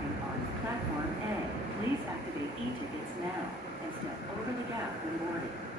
arriving on platform A. Please activate e-tickets now and step over the gap when boarding.